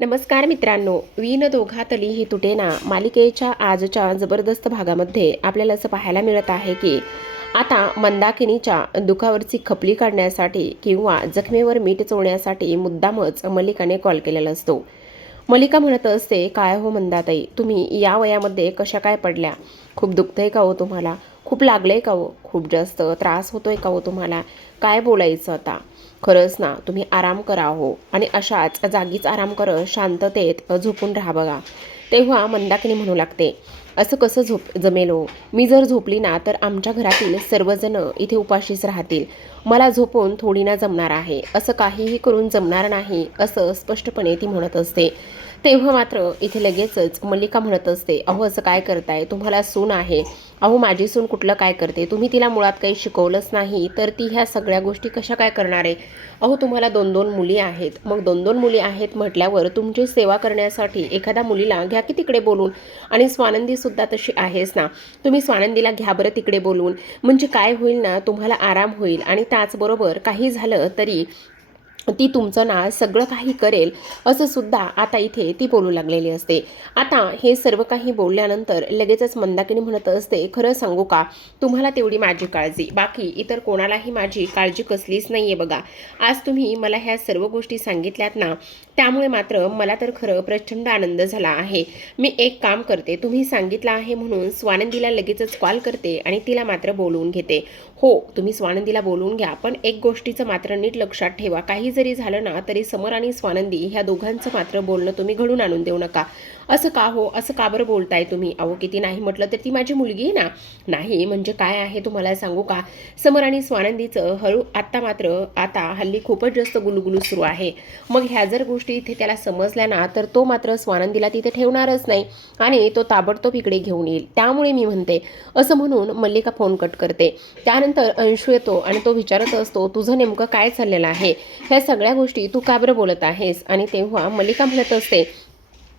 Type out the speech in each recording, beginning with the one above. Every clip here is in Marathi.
नमस्कार मित्रांनो, वीण दोघातली ही तुटेना मालिकेच्या आजच्या जबरदस्त भागामध्ये आपल्याला असं पाहायला मिळत आहे की आता मंदाकिनीच्या दुखावरची खपली काढण्यासाठी किंवा जखमेवर मीठ चोळण्यासाठी मुद्दामच मल्लिकाने कॉल केलेला असतो. मल्लिका म्हणत असते, काय हो मंदाताई, तुम्ही या वयामध्ये कशा काय पडल्या? खूप दुखतंय का हो तुम्हाला? खूप लागलंय का हो? खूप जास्त त्रास होतोय का हो तुम्हाला? काय बोलायचं आता? खरंच ना, तुम्ही आराम करा हो, आणि अशाच जागीच आराम करत शांततेत झोपून राहा बघा. तेव्हा मंदाकिनी म्हणू लागते, असं कसं जमेल हो? मी जर झोपली ना तर आमच्या घरातील सर्वजण इथे उपाशीच राहतील. मला झोपून थोडी ना जमणार आहे, असं काहीही करून जमणार नाही, असं स्पष्टपणे ती म्हणत असते. तेव्हा मात्र इथे लगेचच मल्लिका म्हणत असते, अहो असं काय करताय? तुम्हाला सून आहे. अहो माझी सून कुठलं काय करते? तुम्ही तिला मुळात काही शिकवलंच नाही तर ती ह्या सगळ्या गोष्टी कशा काय करणार आहे? अहो तुम्हाला 2-2 मुली आहेत. मग 2-2 मुली आहेत म्हटल्यावर तुमची सेवा करण्यासाठी एखाद्या मुलीला घ्या की तिकडे बोलून. आणि स्वानंदीसुद्धा तशी आहेच ना. तुम्ही स्वानंदीला घ्या बरं तिकडे बोलून. म्हणजे काय होईल ना, तुम्हाला आराम होईल आणि त्याचबरोबर काही झालं तरी ती तुमचं ना सगळं काही करेल, असं सुद्धा आता इथे ती बोलू लागलेली असते. आता हे सर्व काही बोलल्यानंतर लगेचच मंदाकिनी म्हणत असते, खरं सांगू का, तुम्हाला तेवढी माझी काळजी, बाकी इतर कोणालाही माझी काळजी कसलीच नाही आहे बघा. आज तुम्ही मला ह्या सर्व गोष्टी सांगितल्यात ना, त्यामुळे मात्र मला तर खरं प्रचंड आनंद झाला आहे. मी एक काम करते, तुम्ही सांगितलं आहे म्हणून स्वानंदीला लगेचच कॉल करते आणि तिला मात्र बोलवून घेते. हो, तुम्ही स्वानंदीला बोलवून घ्या, पण एक गोष्टीचं मात्र नीट लक्षात ठेवा, काही जरी झालं ना तरी समर आणि स्वानंदी ह्या दोघांचं मात्र बोलणं तुम्ही घडून आणून देऊ नका. असं का हो? असं का बरं बोलताय तुम्ही? अहो किती नाही म्हटलं तर ती माझी मुलगी आहे ना. नाही म्हणजे काय आहे तुम्हाला सांगू का, समर आणि स्वानंदीचं आता हल्ली खूपच जास्त गुलुगुलू सुरू आहे. मग ह्या जर गोष्टी इथे त्याला समजल्या ना तर तो मात्र स्वानंदीला तिथे ठेवणारच नाही आणि तो ताबडतोब इकडे घेऊन येईल. त्यामुळे मी म्हणते, असं म्हणून मल्लिका फोन कट करते. त्यानंतर अंशू येतो आणि तो विचारत असतो, तुझं नेमकं काय चाललेलं आहे? ह्या सगळ्या गोष्टी तू का बरं बोलत आहेस? आणि तेव्हा मल्लिका म्हणत असते,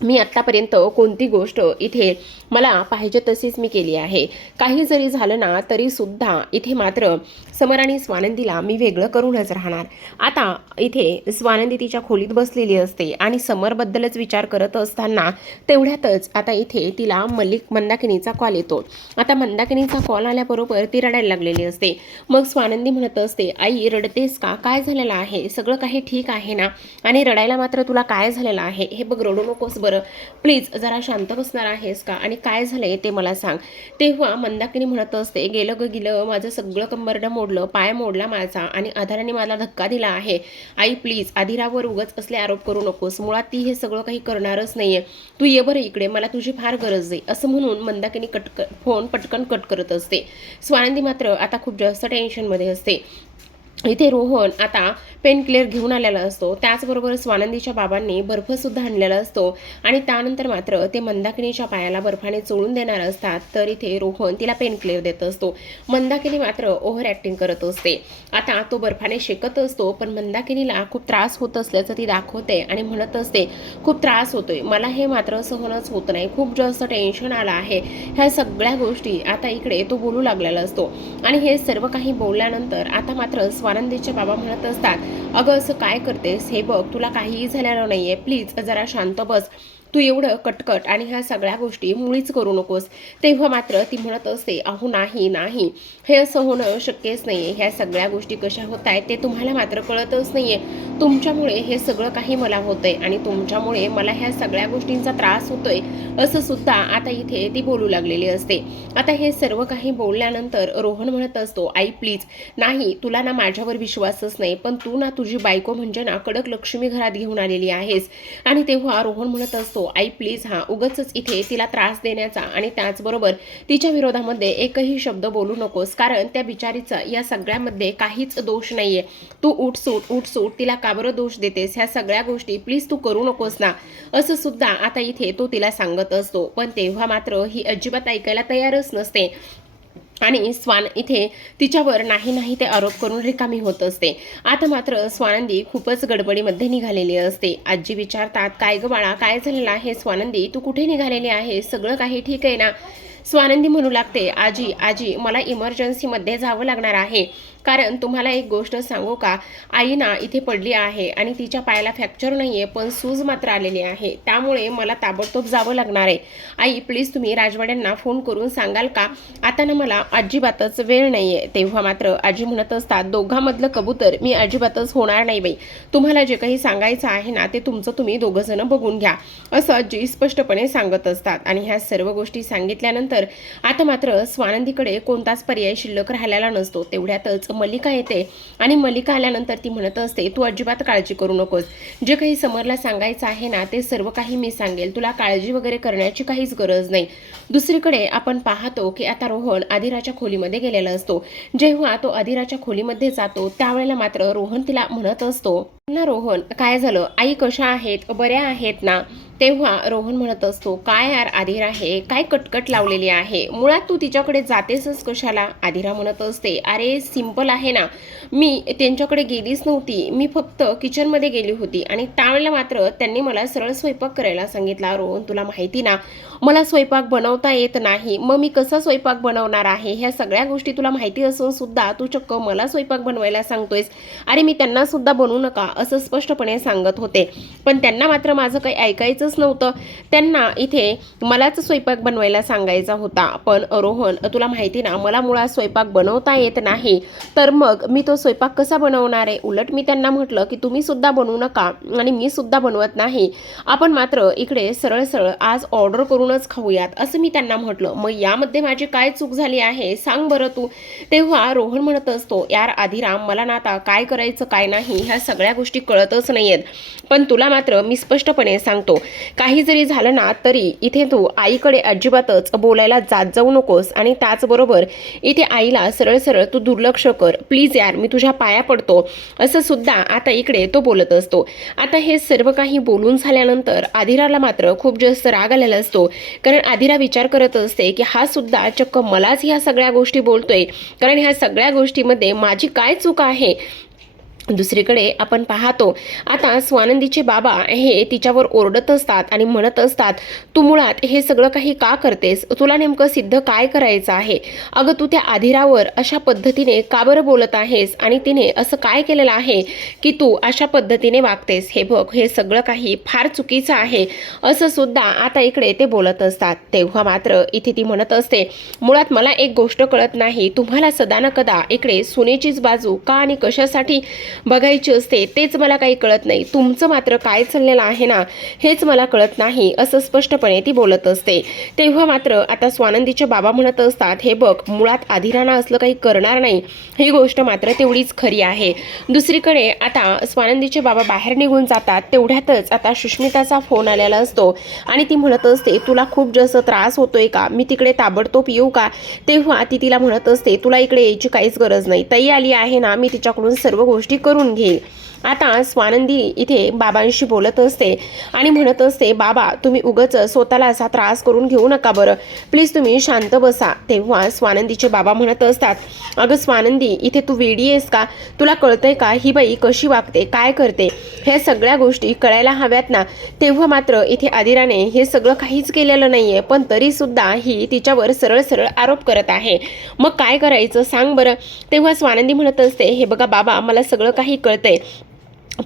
मी आत्तापर्यंत कोणती गोष्ट इथे मला पाहिजे तशीच मी केली आहे. काही जरी झालं ना तरीसुद्धा इथे मात्र समर आणि स्वानंदीला मी वेगळं करूनच राहणार. आता इथे स्वानंदी तिच्या खोलीत बसलेली असते आणि समरबद्दलच विचार करत असताना तेवढ्यातच आता इथे तिला मंदाकिनीचा कॉल येतो. आता मंदाकिनीचा कॉल आल्याबरोबर ती रडायला लागलेली असते. मग स्वानंदी म्हणत असते, आई रडतेस का? काय झालेलं आहे? सगळं काही ठीक आहे ना? आणि रडायला मात्र तुला काय झालेलं आहे? हे बघ, रडू नकोस बरं प्लीज, जरा शांत बसणार आहेस का? आणि काय झालंय ते मला सांग. तेव्हा मंदाकिनी म्हणत असते, गेलं ग गेलं, माझं सगळं कंबरडं मोडलं, पाय मोडला माझा आणि आधाराने मला धक्का दिला आहे. आई प्लीज, आधिरावर उगाच असले आरोप करू नकोस. मुळात ती हे सगळं काही करणारच नाहीये. तू ये बरं इकडे, मला तुझी फार गरज आहे. असं म्हणून मंदाकिनी फोन पटकन कट करत असते. स्वानंदी मात्र आता खूप जास्त टेन्शनमध्ये असते. इथे रोहन आता पेन क्लिअर घेऊन आलेला असतो. त्याचबरोबर स्वानंदीच्या बाबांनी बर्फसुद्धा आणलेला असतो आणि त्यानंतर मात्र ते मंदाकिनीच्या पायाला बर्फाने चोळून देणार असतात. तर इथे रोहन तिला पेन क्लिअर देत असतो. मंदाकिनी मात्र ओव्हर ॲक्टिंग करत असते. आता तो बर्फाने शेकत असतो, पण मंदाकिनीला खूप त्रास होत असल्याचं ती दाखवते आणि म्हणत असते, खूप त्रास होतोय मला, हे मात्र सहनच होत नाही, खूप जास्त टेन्शन आलं आहे. ह्या सगळ्या गोष्टी आता इकडे तो बोलू लागलेला असतो आणि हे सर्व काही बोलल्यानंतर आता मात्र स्वानंदीचे बाबा म्हणत असतात, अगं असं काय करतेस? हे बघ, तुला काहीही झालेलं नाहीये, प्लीज जरा शांत बस. तू एवढं कटकट आणि ह्या सगळ्या गोष्टी मुळीच करू नकोस. तेव्हा मात्र ती म्हणत असते, अहो नाही नाही, हे असं होणं शक्यच नाहीये. ह्या सगळ्या गोष्टी कशा होत आहेत ते तुम्हाला मात्र कळतच नाहीये. तुमच्यामुळे हे सगळं काही मला होतंय आणि तुमच्यामुळे मला ह्या सगळ्या गोष्टींचा त्रास होतोय, असं सुद्धा आता इथे ती बोलू लागलेली असते. आता हे सर्व काही बोलल्यानंतर रोहन म्हणत असतो, आई प्लीज, नाही तुला ना माझ्यावर विश्वासच नाही, पण तू ना तुझी बायको म्हणजे ना कडक लक्ष्मी घरात घेऊन आलेली आहेस. आणि तेव्हा रोहन म्हणत असतो, आई प्लीज, हा उगाचच इथे तिला त्रास देण्याचा आणि त्याचबरोबर तिच्या विरोधामध्ये एकही शब्द बोलू नकोस, कारण त्या बिचारीचा या सगळ्यामध्ये काहीच दोष नाहीये. तू उठसूट तिला का बरं दोष देतेस? ह्या सगळ्या गोष्टी प्लीज तू करू नकोस ना, असं सुद्धा आता इथे तो तिला सांगत असतो. पण तेव्हा मात्र ही अजिबात ऐकायला तयारच नसते आणि स्वान इथे तिच्यावर नाही नाही ते आरोप करून रिकामी होत असते. आता मात्र स्वानंदी खूपच गडबडीमध्ये निघालेली असते. आजी विचारतात, काय ग बाळा, काय झालेलं आहे? स्वानंदी तू कुठे निघालेली आहे? सगळं काही ठीक आहे ना? स्वानंदी म्हणू लागते, आजी आजी मला इमर्जन्सीमध्ये जावं लागणार आहे. कारण तुम्हाला एक गोष्ट सांगू का, आई ना इथे पडली आहे आणि तिच्या पायाला फ्रॅक्चर नाही आहे, पण सूज मात्र आलेली आहे. त्यामुळे मला ताबडतोब जावं लागणार आहे. आई प्लीज तुम्ही राजवाड्यांना फोन करून सांगाल का, आता ना मला अजिबातच वेळ नाही आहे. तेव्हा मात्र आजी म्हणत असतात, दोघांमधलं कबूतर मी अजिबातच होणार नाही बाई. तुम्हाला जे काही सांगायचं आहे ना ते तुमचं तुम्ही दोघं जण बघून घ्या, असं आजी स्पष्टपणे सांगत असतात. आणि ह्या सर्व गोष्टी सांगितल्यानंतर आता मात्र स्वानंदीकडे कोणताच पर्याय शिल्लक राहिलेला नसतो. तेवढ्यातच मल्लिका येते आणि मल्लिका आल्यानंतर ती म्हणत असते, तू अजिबात काळजी करू नकोस. जे काही समरला सांगायचं आहे ना ते सर्व काही मी सांगेल. तुला काळजी वगैरे करण्याची काहीच गरज नाही. दुसरीकडे आपण पाहतो की आता रोहन आदिराच्या खोलीमध्ये गेलेला असतो. जेव्हा तो आदिराच्या खोलीमध्ये जातो त्यावेळेला मात्र रोहन तिला म्हणत असतो, ना रोहन काय झालं, आई कशा आहेत, बऱ्या आहेत ना. तेव्हा रोहन म्हणत असतो, काय यार आदिरा आहे, काय कटकट लावलेली आहे, मुळात तू तिच्याकडे जातेसच कशाला. आदिरा म्हणत असते, अरे सिंपल आहे ना, मी त्यांच्याकडे गेलीच नव्हती, मी फक्त किचनमध्ये गेली होती आणि त्यावेळेला मात्र त्यांनी मला सरळ स्वयंपाक करायला सांगितला. रोहन तुला माहिती ना मला स्वयंपाक बनवता येत नाही, मग मी कसा स्वयंपाक बनवणार आहे. ह्या सगळ्या गोष्टी तुला माहिती असून सुद्धा तू चक्क मला स्वयंपाक बनवायला सांगतोयस. अरे मी त्यांना सुद्धा बनवू नका असं स्पष्टपणे सांगत होते, पण त्यांना मात्र माझं काही ऐकायचंच नव्हतं. त्यांना इथे मलाच स्वयंपाक बनवायला सांगायचा होता. पण रोहन तुला माहिती ना मला मुळात स्वयंपाक बनवता येत नाही, तर मग मी तो स्वयंपाक कसा बनवणार आहे. उलट मी त्यांना म्हटलं की तुम्ही सुद्धा बनवू नका आणि मी सुद्धा बनवत नाही, आपण मात्र इकडे सरळ सरळ आज ऑर्डर करूनच खाऊयात असं मी त्यांना म्हटलं. मग यामध्ये माझी काय चूक झाली आहे सांग बरं तू. तेव्हा रोहन म्हणत असतो, यार आदिराम मला ना आता काय करायचं काय नाही ह्या सगळ्या गोष्टी कळतच नाहीयेत, पण तुला मात्र मी स्पष्टपणे सांगतो, काही जरी झालं ना तरी इथे तू आईकडे अजिबातच बोलायला जात जाऊ नकोस आणि त्याचबरोबर इथे आईला सरळ सरळ तू दुर्लक्ष कर प्लीज यार, मी तुझ्या पाया पडतो असं सुद्धा आता इकडे तो बोलत असतो. आता हे सर्व काही बोलून झाल्यानंतर आदिराला मात्र खूप जास्त राग आलेला असतो, कारण आदिरा विचार करत असते की हा सुद्धा चक्क मलाच ह्या सगळ्या गोष्टी बोलतोय, कारण ह्या सगळ्या गोष्टीमध्ये माझी काय चूक आहे. दुसरीकडे आपण पाहतो आता स्वानंदीचे बाबा हे तिच्यावर ओरडत असतात आणि म्हणत असतात, तू मुळात हे सगळं काही का करतेस, तुला नेमकं सिद्ध काय करायचं आहे. अगं तू त्या आधिरावर अशा पद्धतीने का बरं बोलत आहेस आणि तिने असं काय केलेलं आहे की तू अशा पद्धतीने वागतेस. हे बघ हे सगळं काही फार चुकीचं आहे असं सुद्धा आता इकडे ते बोलत असतात. तेव्हा मात्र इथे ती म्हणत असते, मुळात मला एक गोष्ट कळत नाही, तुम्हाला सदा न कदा इकडे सुनेचीच बाजू का आणि कशासाठी बघायची असते तेच मला काही कळत नाही. तुमचं मात्र काय चाललेलं आहे ना हेच मला कळत नाही असं स्पष्टपणे ती बोलत असते. तेव्हा मात्र आता स्वानंदीचे बाबा म्हणत असतात, हे बघ मुळात आधिराना असलं काही करणार नाही, ही गोष्ट मात्र तेवढीच खरी आहे. दुसरीकडे आता स्वानंदीचे बाबा बाहेर निघून जातात. तेवढ्यातच आता सुष्मिताचा फोन आलेला असतो आणि ती म्हणत असते, तुला खूप जास्त त्रास होतोय का, मी तिकडे ताबडतोब येऊ का. तेव्हा ती तिला म्हणत असते, तुला इकडे यायची काहीच गरज नाही, ताई आली आहे ना, मी तिच्याकडून सर्व गोष्टी करून घेईल. आता स्वानंदी इथे बाबांशी बोलत असते आणि म्हणत असते, बाबा तुम्ही उगाच स्वतःला असा त्रास करून घेऊ नका बरं, प्लीज तुम्ही शांत बसा. तेव्हा स्वानंदीचे बाबा म्हणत असतात, अगं स्वानंदी इथे तू वेडी आहेस का, तुला कळतंय का ही बाई कशी वागते काय करते, ह्या सगळ्या गोष्टी कळायला हव्यात ना. तेव्हा मात्र इथे आदिराने हे सगळं काहीच केलेलं नाहीये, पण तरी सुद्धा ही तिच्यावर सरळ सरळ आरोप करत आहे, मग काय करायचं सांग बरं. तेव्हा स्वानंदी म्हणत असते, हे बघा बाबा मला सगळं काही कळतंय,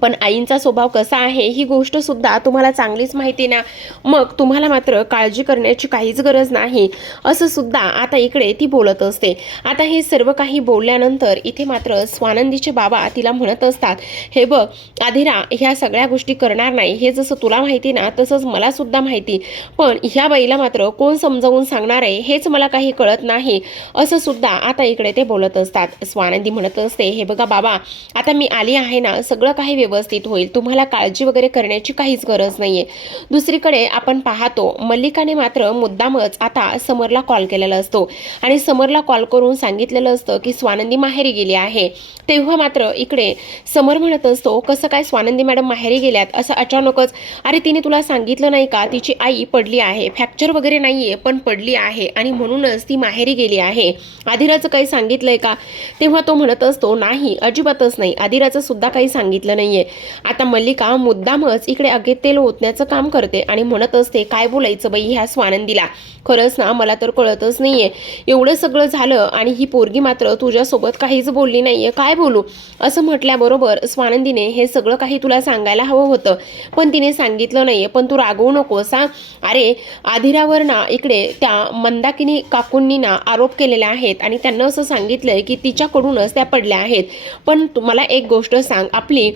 पण आईंचा स्वभाव कसा आहे ही गोष्ट सुद्धा तुम्हाला चांगलीच माहिती ना, मग तुम्हाला मात्र काळजी करण्याची काहीच गरज नाही असं सुद्धा आता इकडे ती बोलत असते. आता हे सर्व काही बोलल्यानंतर इथे मात्र स्वानंदीचे बाबा तिला म्हणत असतात, हे बघ आधिरा ह्या सगळ्या गोष्टी करणार नाही, हे जसं तुला माहिती ना तसंच मला सुद्धा माहिती, पण ह्या बाईला मात्र कोण समजावून सांगणार आहे हेच मला काही कळत नाही असं सुद्धा आता इकडे ते बोलत असतात. स्वानंदी म्हणत असते, हे बघा बाबा आता मी आली आहे ना, सगळं काही व्यवस्थित होईल, तुम्हाला काळजी वगैरे करण्याची काहीच गरज नाहीये. दुसरीकडे आपण पाहतो मल्लिकाने मात्र मुद्दामच आता समरला कॉल केलेला असतो आणि समरला कॉल करून सांगितलेलं असतं की स्वानंदी माहेरी गेली आहे. तेव्हा मात्र इकडे समर म्हणत असतो, कसं काय स्वानंदी मॅडम माहेरी गेल्यात असं अचानकच, अरे तिने तुला सांगितलं नाही का तिची आई पडली आहे, फ्रॅक्चर वगैरे नाहीये पण पडली आहे आणि म्हणूनच ती माहेरी गेली आहे, आधिराचं काही सांगितलंय का. तेव्हा तो म्हणत असतो, नाही अजिबातच नाही, आधिराचं सुद्धा काही सांगितलं नाही. नाहीये. आता मल्लिका मुद्दामच इकडे आगीत तेल ओतण्याचं काम करते आणि म्हणत असते, काय बोलायचं बाई ह्या स्वानंदीला, खरंच ना मला तर कळतच नाहीये. एवढं सगळं झालं आणि ही पोरगी मात्र तुझ्यासोबत काहीच बोलली नाहीये, काय बोलू. असं म्हटल्याबरोबर स्वानंदीने हे सगळं काही तुला सांगायला हवं होतं, पण तिने सांगितलं नाहीये. पण तू रागवू नकोस हा. अरे आधिरावर ना इकडे त्या मंदाकिनी काकूंनी ना आरोप केलेले आहेत आणि त्यांना असं सांगितलंय की तिच्याकडूनच त्या पडल्या आहेत. पण मला एक गोष्ट सांग, आपली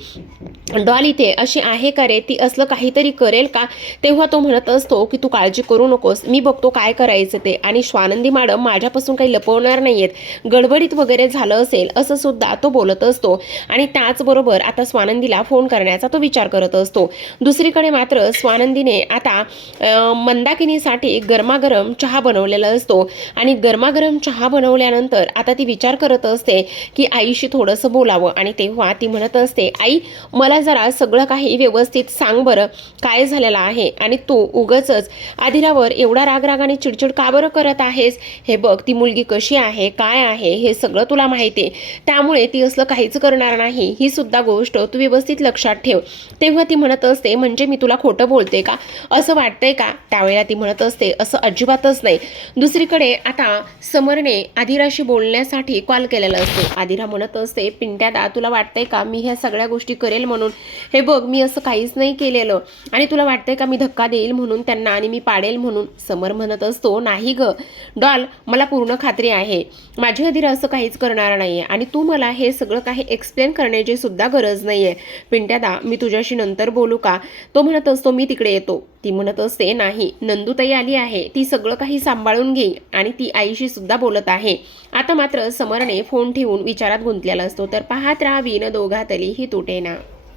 डॉल इथे अशी आहे का रे, ती असलं काहीतरी करेल का. तेव्हा तो म्हणत असतो की तू काळजी करू नकोस, मी बघतो काय करायचं ते, आणि स्वानंदी मॅडम माझ्यापासून काही लपवणार नाहीयेत, गडबडीत वगैरे झालं असेल असं सुद्धा तो बोलत असतो. आणि त्याचबरोबर आता स्वानंदीला फोन करण्याचा तो विचार करत असतो. दुसरीकडे मात्र स्वानंदीने आता मंदाकिनीसाठी गरमागरम चहा बनवलेला असतो आणि गरमागरम चहा बनवल्यानंतर आता ती विचार करत असते की आईशी थोडंसं बोलावं. आणि तेव्हा ती म्हणत असते, आई मला जरा सगळं काही व्यवस्थित सांग बरं, काय झालेलं आहे आणि तू उगाचच आधिरावर एवढा रागरागाने चिडचिड का बरं करत आहेस. हे बघ ती मुलगी कशी आहे काय आहे हे सगळं तुला माहिती आहे, त्यामुळे ती असलं काहीच करणार नाही, ही सुद्धा गोष्ट तू व्यवस्थित लक्षात ठेव. तेव्हा ती म्हणत असते, म्हणजे मी तुला खोटं बोलते का, असं वाटतंय का. त्यावेळेला ती म्हणत असते, असं अजिबातच नाही. दुसरीकडे आता समरने आधिराशी बोलण्यासाठी कॉल केलेला असतो. आधिरा म्हणत असते, पिंट्यादा तुला वाटतंय का मी ह्या सगळ्या गोष्टी करेल म्हणून, हे बघ मी असं काहीच नाही केलेलं, आणि तुला वाटतंय का मी धक्का देईल म्हणून त्यांना आणि मी पाडेल म्हणून. समर म्हणत असतो, नाही ग डॉल, मला पूर्ण खात्री आहे माझी आधिरा असं काहीच करणार नाहीये आणि तू मला हे सगळं काही एक्सप्लेन करण्याची सुद्धा गरज नाहीये. पिंट्यादा मी तुझ्याशी नंतर बोलू का. तो म्हणत असतो, मी तिकडे येतो. ती म्हणत असते, नाही नंदूताई आली आहे, ती सगळं काही सांभाळून घेईल आणि ती आईशी सुद्धा बोलत आहे. आता मात्र समरने फोन ठेवून विचारात गुंतलेला असतो. तर पाहत राहा विन दोघातली ही तुटेना.